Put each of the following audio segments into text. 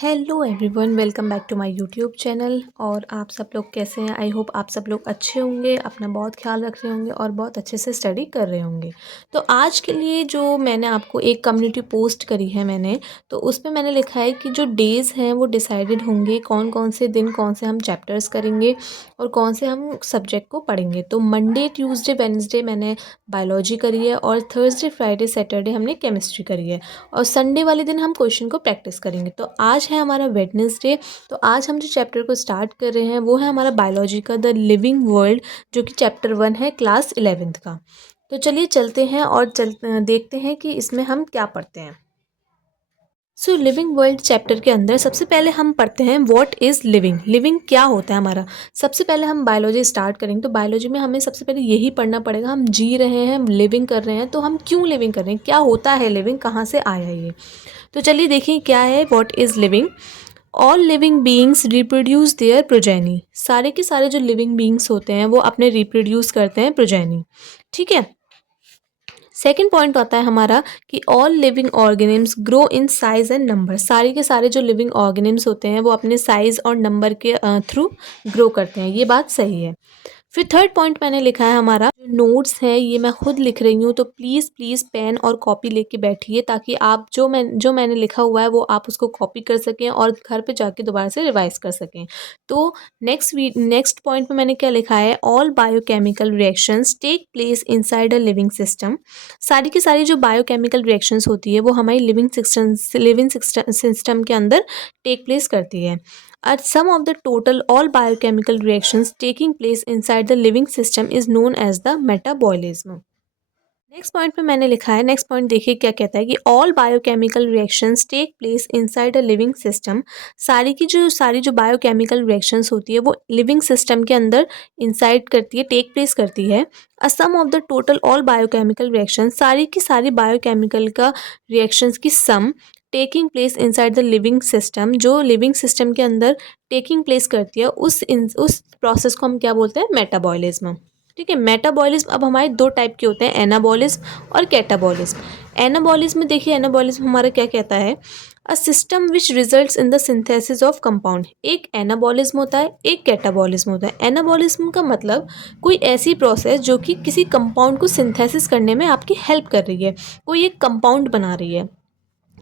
Hello everyone, welcome back to my YouTube channel. और आप सब लोग कैसे हैं? आई होप आप सब लोग अच्छे होंगे, अपना बहुत ख्याल रख रहे होंगे और बहुत अच्छे से स्टडी कर रहे होंगे। तो आज के लिए जो मैंने आपको एक कम्युनिटी पोस्ट करी है तो उसमें मैंने लिखा है कि जो डेज़ हैं वो डिसाइडेड होंगे, कौन कौन से दिन कौन से हम चैप्टर्स करेंगे और कौन से हम सब्जेक्ट को पढ़ेंगे। तो मंडे, ट्यूसडे, वेडनेसडे मैंने बायोलॉजी करी है और थर्सडे, फ्राइडे, सैटरडे हमने केमिस्ट्री करी है और संडे वाले दिन हम क्वेश्चन को प्रैक्टिस करेंगे। तो आज है हमारा वेडनेसडे। तो आज हम जो चैप्टर को स्टार्ट कर रहे हैं वो है हमारा बायोलॉजी का द लिविंग वर्ल्ड, जो कि चैप्टर 1 है क्लास 11th का। तो चलिए चलते हैं और देखते हैं कि इसमें हम क्या पढ़ते हैं। सो लिविंग वर्ल्ड चैप्टर के अंदर सबसे पहले हम पढ़ते हैं व्हाट इज़ लिविंग। लिविंग क्या होता है हमारा। सबसे पहले हम बायोलॉजी स्टार्ट करेंगे तो बायोलॉजी में हमें सबसे पहले यही पढ़ना पड़ेगा, हम जी रहे हैं, लिविंग कर रहे हैं, तो हम क्यों लिविंग कर रहे हैं, क्या होता है लिविंग, कहाँ से आया ये। तो चलिए देखिए क्या है what is living. All living beings reproduce their progeny. सारे के सारे जो लिविंग बीइंग्स होते हैं वो अपने रिप्रोड्यूस करते हैं प्रोजेनी। ठीक है। सेकेंड पॉइंट आता है हमारा कि all living organisms grow in size and number. सारे के सारे जो लिविंग ऑर्गेनिम्स होते हैं वो अपने साइज और नंबर के थ्रू ग्रो करते हैं। ये बात सही है। फिर थर्ड पॉइंट मैंने लिखा है हमारा जो नोट्स है ये मैं खुद लिख रही हूँ, तो प्लीज़ प्लीज़ पेन और कॉपी लेके बैठिए ताकि आप जो मैंने लिखा हुआ है वो आप उसको कॉपी कर सकें और घर पे जाके दोबारा से रिवाइज कर सकें। तो नेक्स्ट पॉइंट में मैंने क्या लिखा है, all biochemical reactions take place inside a living system. सारी की सारी जो बायोकेमिकल रिएक्शंस होती है वो हमारी लिविंग सिस्टम के अंदर टेक प्लेस करती है। At sum of the total all biochemical reactions taking place inside the living system is known as the metabolism. Next point पे मैंने लिखा है, नेक्स्ट पॉइंट देखिए क्या कहता है कि all biochemical reactions take place inside a living system. सारी जो बायोकेमिकल रिएक्शंस होती है वो लिविंग सिस्टम के अंदर इंसाइड करती है, टेक प्लेस करती है। A sum of the total all biochemical reaction, सारी की सारी बायोकेमिकल का रिएक्शंस की sum taking place inside the living system, जो लिविंग सिस्टम के अंदर टेकिंग प्लेस करती है उस प्रोसेस को हम क्या बोलते हैं, मेटाबॉलिज्म। ठीक है। मेटाबॉलिज्म अब हमारे दो टाइप के होते हैं, एनाबॉलिज्म और कैटाबॉलिज्म। एनाबॉलिज्म में देखिए, एनाबॉलिज्म हमारा क्या कहता है, a system which results in the synthesis of compound. एक एनाबॉलिज्म होता है, एक कैटाबॉलिज्म होता है। एनाबॉलिज्म का मतलब कोई ऐसी प्रोसेस जो कि किसी कंपाउंड को सिंथेसिस करने में आपकी हेल्प कर रही है, कोई एक कंपाउंड बना रही है।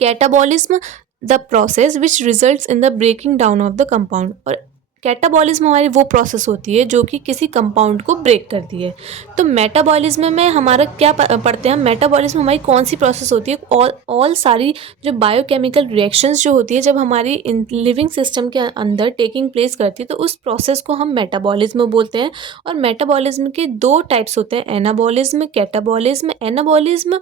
Catabolism the process which results in the breaking down of the compound. और कैटाबॉलिज्म हमारी वो प्रोसेस होती है जो कि किसी कंपाउंड को ब्रेक करती है। तो मेटाबॉलिज्म में हमारा क्या पढ़ते हैं, मेटाबॉलिज्म हमारी कौन सी प्रोसेस होती है, ऑल सारी जो बायोकेमिकल रिएक्शंस जो होती है जब हमारी इन लिविंग सिस्टम के अंदर टेकिंग प्लेस करती है तो उस प्रोसेस को हम मेटाबॉलिज्म बोलते हैं। और मेटाबॉलिज्म के दो टाइप्स होते हैं, एनाबॉलिज्म, कैटाबॉलिज्म। एनाबॉलिज्म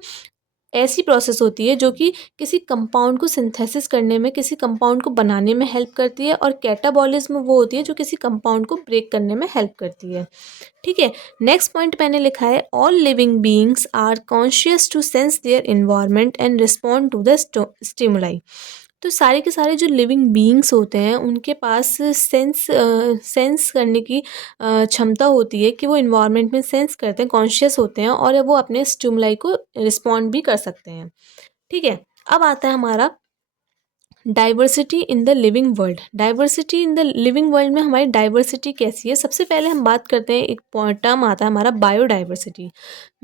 ऐसी प्रोसेस होती है जो कि किसी कंपाउंड को सिंथेसिस करने में, किसी कंपाउंड को बनाने में हेल्प करती है। और कैटाबॉलिज्म वो होती है जो किसी कंपाउंड को ब्रेक करने में हेल्प करती है। ठीक है। नेक्स्ट पॉइंट मैंने लिखा है, all living beings are conscious to sense their environment and respond to the stimuli. तो सारे के सारे जो लिविंग बीइंग्स होते हैं उनके पास सेंस करने की क्षमता होती है कि वो इन्वायरमेंट में सेंस करते हैं, कॉन्शियस होते हैं और वो अपने स्टिमुलाई को रिस्पॉन्ड भी कर सकते हैं। ठीक है। अब आता है हमारा diversity in the living world. Diversity in the living world में हमारी डाइवर्सिटी कैसी है, सबसे पहले हम बात करते हैं, एक टर्म आता है हमारा बायोडाइवर्सिटी।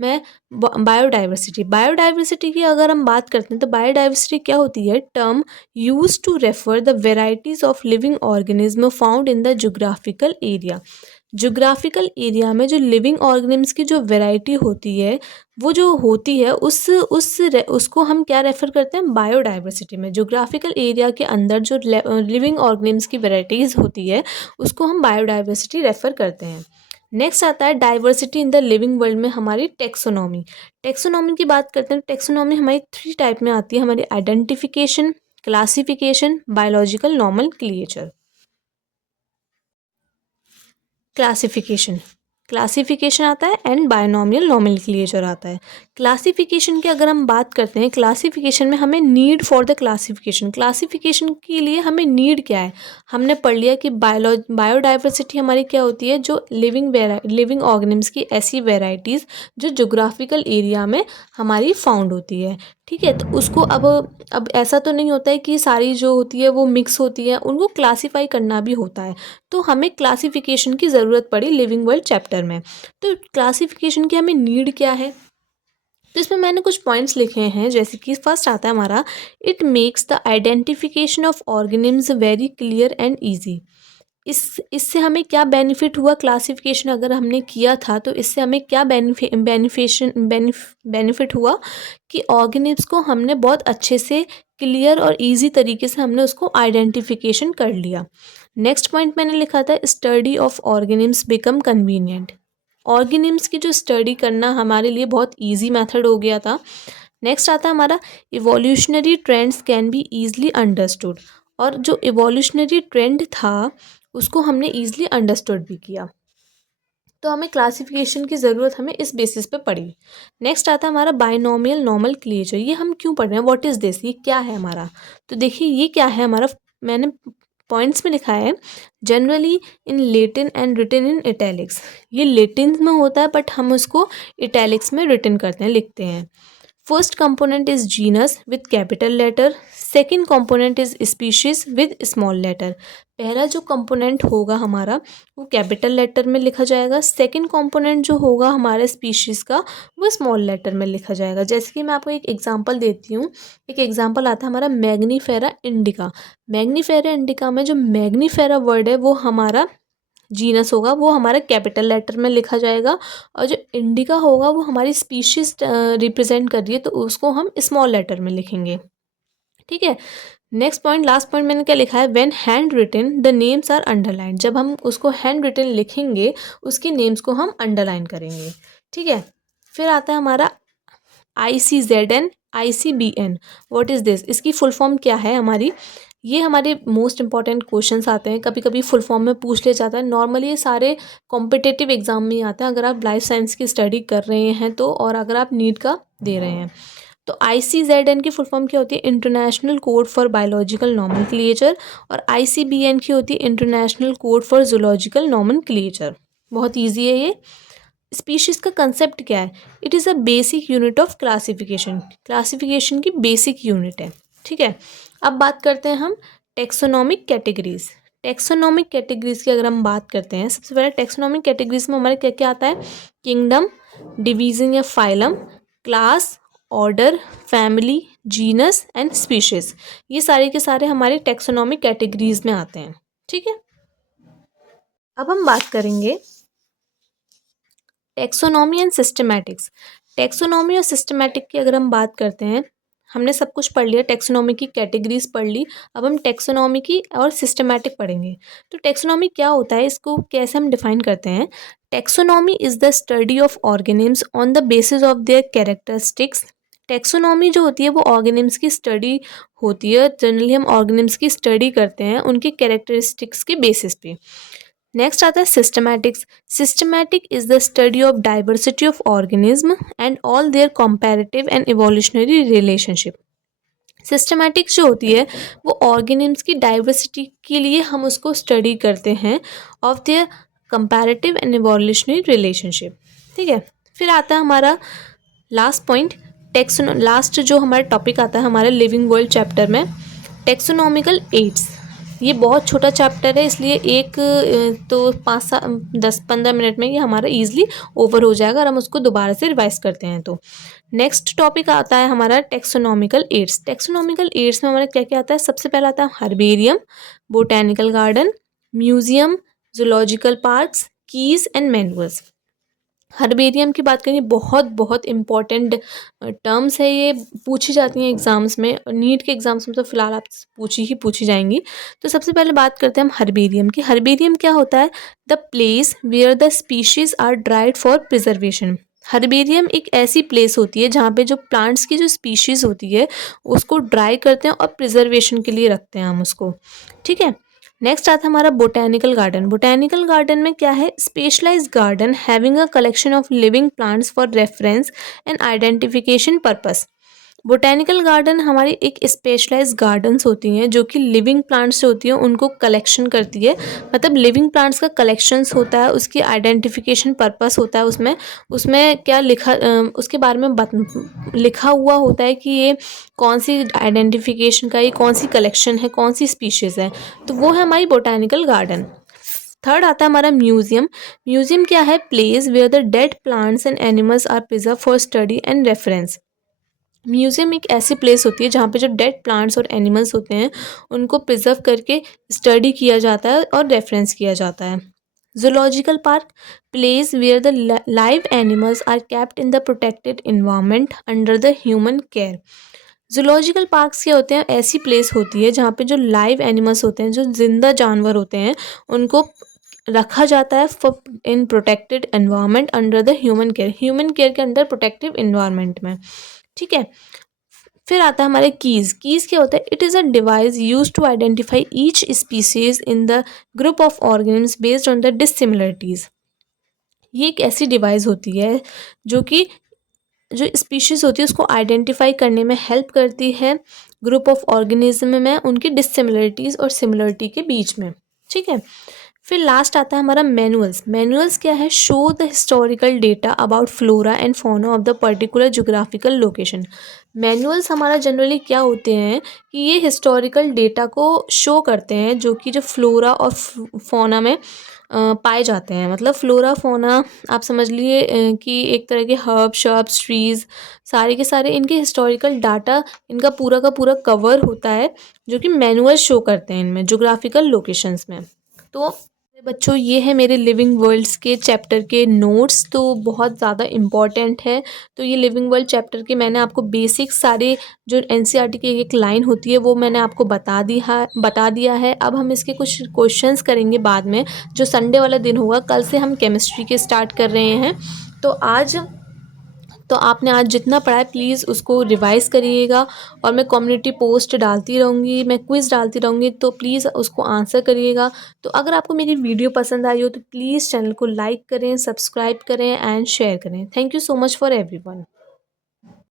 मैं बायोडाइवर्सिटी की अगर हम बात करते हैं तो बायोडाइवर्सिटी क्या होती है, term use to refer the varieties of living organism found in the geographical area. Geographical area में जो लिविंग ऑर्गेनिम्स की जो वैरायटी होती है वो जो होती है उसको हम क्या रेफ़र करते हैं, बायोडाइवर्सिटी में। जोग्राफिकल एरिया के अंदर जो लिविंग ऑर्गेनिम्स की वैरायटीज़ होती है उसको हम बायोडाइवर्सिटी रेफ़र करते हैं। नेक्स्ट आता है diversity in the living world में हमारी टेक्सोनॉमी। टेक्सोनॉमी की बात करते हैं तो टेक्सोनॉमी हमारी 3 टाइप में आती है, हमारी identification, classification, biological nomenclature. Classification classification आता है एंड बायनॉमियल नॉमेनक्लेचर आता है। क्लासिफिकेशन की अगर हम बात करते हैं, क्लासिफिकेशन में हमें need for the classification, classification के लिए हमें नीड क्या है, हमने पढ़ लिया कि बायोडाइवर्सिटी हमारी क्या होती है, जो लिविंग ऑर्गेनिम्स की ऐसी वेराइटीज़ जो जोग्राफिकल एरिया में हमारी फाउंड होती है। ठीक है। तो उसको अब ऐसा तो नहीं होता है कि सारी जो होती है वो मिक्स होती है, उनको क्लासीफाई करना भी होता है। तो हमें क्लासिफिकेशन की ज़रूरत पड़ी लिविंग वर्ल्ड चैप्टर में। तो क्लासिफिकेशन की हमें नीड क्या है? तो इसमें मैंने कुछ पॉइंट्स लिखे हैं, जैसे कि फर्स्ट आता है हमारा, it makes the identification of organisms very clear and easy. इससे हमें क्या बेनिफिट हुआ? क्लासिफिकेशन अगर हमने किया था तो इससे हमें क्या बेनिफिट हुआ कि ऑर्गेनिम्स को हमने बहुत अच्छे से क्लियर और इजी तरीके से हमने उसको आइडेंटिफिकेशन कर लिया। नेक्स्ट पॉइंट मैंने लिखा था, study of organisms become convenient. Organisms की जो स्टडी करना हमारे लिए बहुत ईजी मेथड हो गया था। नेक्स्ट आता है हमारा, evolutionary trends can be easily understood. और जो इवोल्यूशनरी ट्रेंड था उसको हमने ईजिली अंडरस्टूड भी किया। तो हमें क्लासिफिकेशन की ज़रूरत हमें इस बेसिस पे पड़ी। नेक्स्ट आता है हमारा बाइनोमियल नॉर्मल क्लिएचर। ये हम क्यों पढ़ रहे हैं? What is this? ये क्या है हमारा? तो देखिए ये क्या है हमारा, मैंने पॉइंट्स में लिखा है, generally in Latin and written in italics. ये लेटिन में होता है बट हम उसको इटैलिक्स में रिटन करते हैं, लिखते हैं। First component is genus with capital letter, second component is species with small letter. पहला जो कंपोनेंट होगा हमारा वो कैपिटल लेटर में लिखा जाएगा, सेकंड कंपोनेंट जो होगा हमारे स्पीशीज का वो स्मॉल लेटर में लिखा जाएगा। जैसे कि मैं आपको एक एग्जांपल देती हूँ। एक एग्जांपल आता है हमारा मैग्नीफेरा इंडिका। मैग्नीफेरा इंडिका में जो मैग्नीफेरा वर्ड है वो हमारा जीनस होगा, वो हमारा कैपिटल लेटर में लिखा जाएगा, और जो इंडिका होगा वो हमारी स्पीशीज रिप्रेजेंट कर रही है तो उसको हम स्मॉल लेटर में लिखेंगे। ठीक है। नेक्स्ट पॉइंट, लास्ट पॉइंट मैंने क्या लिखा है, when hand written the names are underline. जब हम उसको हैंड रिटन लिखेंगे उसके नेम्स को हम अंडरलाइन करेंगे। ठीक है। फिर आता है हमारा ICZN ICBN। What is this? इसकी फुल फॉर्म क्या है हमारी? ये हमारे मोस्ट इंपॉर्टेंट क्वेश्चंस आते हैं, कभी कभी फुल फॉर्म में पूछ लिया जाता है। नॉर्मली ये सारे कॉम्पिटिटिव एग्जाम में ही आते हैं अगर आप लाइफ साइंस की स्टडी कर रहे हैं तो, और अगर आप नीट का दे रहे हैं तो। ICZN की फुल फॉर्म क्या होती है? International code for biological nomenclature. और ICBN की होती है international code for zoological nomenclature. बहुत ईजी है ये। स्पीशीज़ का कंसेप्ट क्या है? It is a basic unit of classification. Classification की बेसिक यूनिट है। ठीक है। अब बात करते हैं हम टेक्सोनॉमिक कैटेगरीज। टेक्सोनॉमिक कैटेगरीज की अगर हम बात करते हैं, सबसे पहले टेक्सोनॉमिक कैटेगरीज में हमारे क्या क्या आता है? किंगडम, डिवीजन या phylum, class, order, family, genus and species. ये सारे के सारे हमारे टेक्सोनॉमिक कैटेगरीज में आते हैं। ठीक है। अब हम बात करेंगे टेक्सोनॉमी एंड सिस्टमैटिक्स। टेक्सोनॉमी और सिस्टमैटिक की अगर हम बात करते हैं, हमने सब कुछ पढ़ लिया, टेक्सोनॉमी की कैटेगरीज पढ़ ली, अब हम टेक्सोनॉमी की और सिस्टमैटिक पढ़ेंगे। तो टेक्सोनॉमी क्या होता है, इसको कैसे हम डिफाइन करते हैं? Taxonomy is the study of organisms on the basis of their characteristics. Taxonomy जो होती है वो ऑर्गेनिम्स की स्टडी होती है। जनरली हम ऑर्गेनिम्स की स्टडी करते हैं उनके कैरेक्टरिस्टिक्स के बेसिस पे। नेक्स्ट आता है systematics. Systematic is the study of diversity of organism and all their comparative and evolutionary relationship. Systematic जो होती है वो ऑर्गेनिम्स की डाइवर्सिटी के लिए हम उसको स्टडी करते हैं, of their comparative and evolutionary relationship. ठीक है। फिर आता है हमारा लास्ट पॉइंट, लास्ट जो हमारा टॉपिक आता है हमारे लिविंग वर्ल्ड चैप्टर में, टेक्सोनॉमिकल एड्स। ये बहुत छोटा चैप्टर है इसलिए एक तो 5-10-15 मिनट में ये हमारा ईजिली ओवर हो जाएगा और हम उसको दोबारा से रिवाइज करते हैं। तो नेक्स्ट टॉपिक आता है हमारा टेक्सोनॉमिकल एड्स। टेक्सोनॉमिकल एड्स में हमारा क्या क्या आता है? सबसे पहला आता है herbarium, botanical garden, museum, zoological parks, keys and manuals. Herbarium की बात करें, बहुत बहुत इंपॉर्टेंट टर्म्स है, ये पूछी जाती हैं एग्जाम्स में, नीट के एग्जाम्स में तो फिलहाल आप पूछी जाएंगी। तो सबसे पहले बात करते हैं हम हर्बेरियम की। हर्बेरियम क्या होता है? The place where the species are dried for preservation. Herbarium एक ऐसी प्लेस होती है जहाँ पे जो प्लांट्स की जो स्पीशीज़ होती है उसको ड्राई करते हैं और प्रिजर्वेशन के लिए रखते हैं हम उसको। ठीक है। नेक्स्ट आता है हमारा बोटैनिकल गार्डन। बोटैनिकल गार्डन में क्या है? Specialised garden having a collection of living plants for reference and identification purpose. Botanical garden हमारी एक स्पेशलाइज्ड गार्डन्स होती हैं जो कि लिविंग प्लांट्स से होती हैं, उनको कलेक्शन करती है। मतलब लिविंग प्लांट्स का कलेक्शंस होता है, उसकी आइडेंटिफिकेशन पर्पस होता है उसमें। उसमें क्या उसके बारे में लिखा हुआ होता है कि ये कौन सी आइडेंटिफिकेशन का, ये कौन सी कलेक्शन है, कौन सी स्पीशीज़ है। तो वो है हमारी बोटेनिकल गार्डन। थर्ड आता है हमारा म्यूजियम। म्यूजियम क्या है? Place where the dead plants and animals are preserve for study and reference. Museum एक ऐसी प्लेस होती है जहाँ पे जो डेड प्लांट्स और एनिमल्स होते हैं उनको प्रिजर्व करके स्टडी किया जाता है और रेफरेंस किया जाता है। Zoological park, place where the live animals are kept in the protected environment under the human care. Zoological parks क्या होते हैं? ऐसी प्लेस होती है जहाँ पे जो लाइव एनिमल्स होते हैं, जो जिंदा जानवर होते हैं, उनको रखा जाता है for in protected environment under the human care के अंदर प्रोटेक्टिव एनवायरनमेंट में। ठीक है। फिर आता है हमारे कीज़ क्या होता है? It is a device use to identify each species in the group of organisms based on the dissimilarities. ये एक ऐसी डिवाइस होती है जो कि जो स्पीशीज़ होती है उसको आइडेंटिफाई करने में हेल्प करती है ग्रुप ऑफ ऑर्गेनिज्म में, उनकी डिसिमिलरिटीज़ और सिमिलरिटी के बीच में। ठीक है। फिर लास्ट आता है हमारा मैनुअल्स क्या है? Show the historical data about flora and fauna of the particular geographical location. Manuals हमारा जनरली क्या होते हैं कि ये हिस्टोरिकल डेटा को शो करते हैं जो कि जो फ्लोरा और फौना में पाए जाते हैं। मतलब फ्लोरा फौना आप समझ लिए कि एक तरह के हर्ब शर्ब्स ट्रीज़, सारे के सारे इनके हिस्टोरिकल डाटा, इनका पूरा का पूरा कवर होता है जो कि मैनुअल शो करते हैं इनमें जोग्राफिकल लोकेशंस में। तो बच्चों ये है मेरे लिविंग वर्ल्ड्स के चैप्टर के नोट्स, तो बहुत ज़्यादा इम्पॉर्टेंट है। तो ये लिविंग वर्ल्ड चैप्टर के मैंने आपको बेसिक सारे जो एनसीईआरटी की एक लाइन होती है वो मैंने आपको बता दिया है। अब हम इसके कुछ क्वेश्चंस करेंगे बाद में, जो संडे वाला दिन होगा। कल से हम केमिस्ट्री के स्टार्ट कर रहे हैं। तो आपने आज जितना पढ़ा है प्लीज़ उसको रिवाइज़ करिएगा। और मैं कम्युनिटी पोस्ट डालती रहूँगी, मैं क्विज़ डालती रहूँगी, तो प्लीज़ उसको आंसर करिएगा। तो अगर आपको मेरी वीडियो पसंद आई हो तो प्लीज़ चैनल को लाइक करें, सब्सक्राइब करें एंड शेयर करें। Thank you so much for everyone.